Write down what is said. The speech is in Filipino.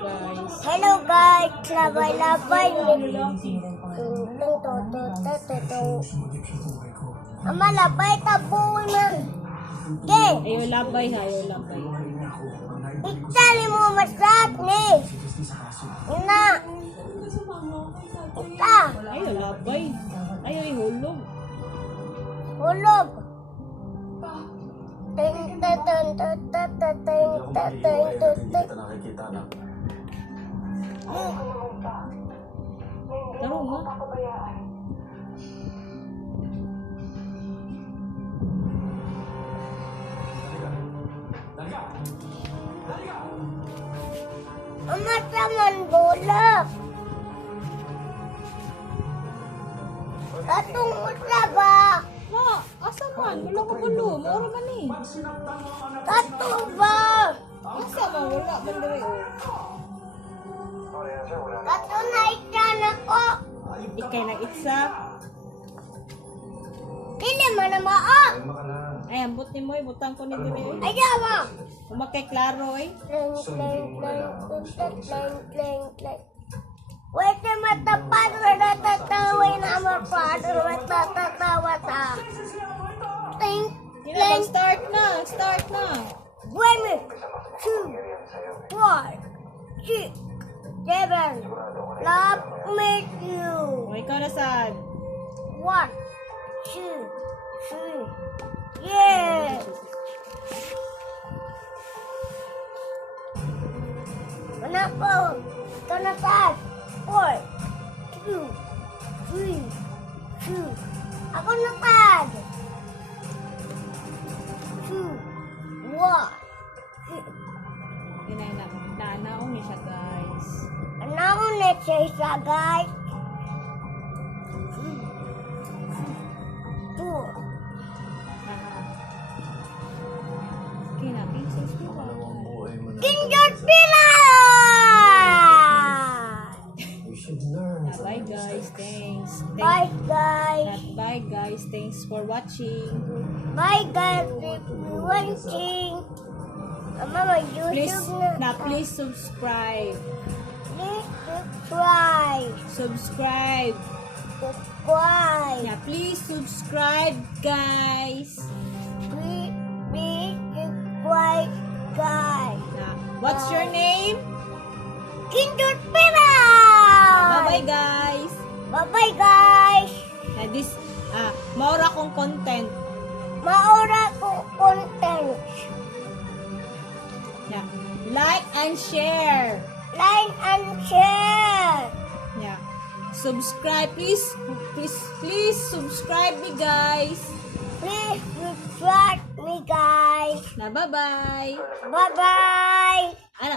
guys. Hello guys, labay-labay. Ama, labay tabuin man. Okay, Ayo labay ha, ayo labay. itali mo masat ni. Ina. Ita, Ayo labay. Ayo ihulog. hulog. Ting ting ting ting ting ting ting ting ting. Taro mo. Ama, taman bulak. Katong utla ba? Ma, asa man? Wala ko bulo. Maura man eh. Katong ba? Asa man? Wala man diri oh. Katong na ikan ako. Ikay na itsa. Dili man na maa. Ay, ambot ni mo. Ibutang ko ni diri eh. Ayaw mo. Umakay klaro eh. Clang, clang, clang, clang, clang, clang, clang. Wait a matapad na natatawin na mapador matatawa ta. Ting, clang, Start na. Start na. 1, 2, 4, 6, 7. Love meet you. O, ikaw na sad. 1, 2, 3. Yeah. Mana po? Ito na sad. 4, 2, 3, 2. Ako na sad. 2, 1. Inay na. Nanaon ni siya guys. Ano na siya isa, guys? 2. Kina, pieces mo ba? Kinjot pila! Bye guys. Thanks. Bye, guys. Bye guys. Thanks for watching. Bye, guys. If you're watching. Mama, Please, YouTube na. please subscribe. Please subscribe. Subscribe. Subscribe. Yeah, please subscribe guys. Please subscribe, guys. Yeah. What's your name? Kinjot pila! Bye-bye guys. Bye-bye, guys. This maura kong content. Maura ko content. Yeah. Like and share. Like and share. Yeah. Subscribe please. Please subscribe me guys. Please subscribe me, guys. Na bye-bye. Bye-bye. Ano?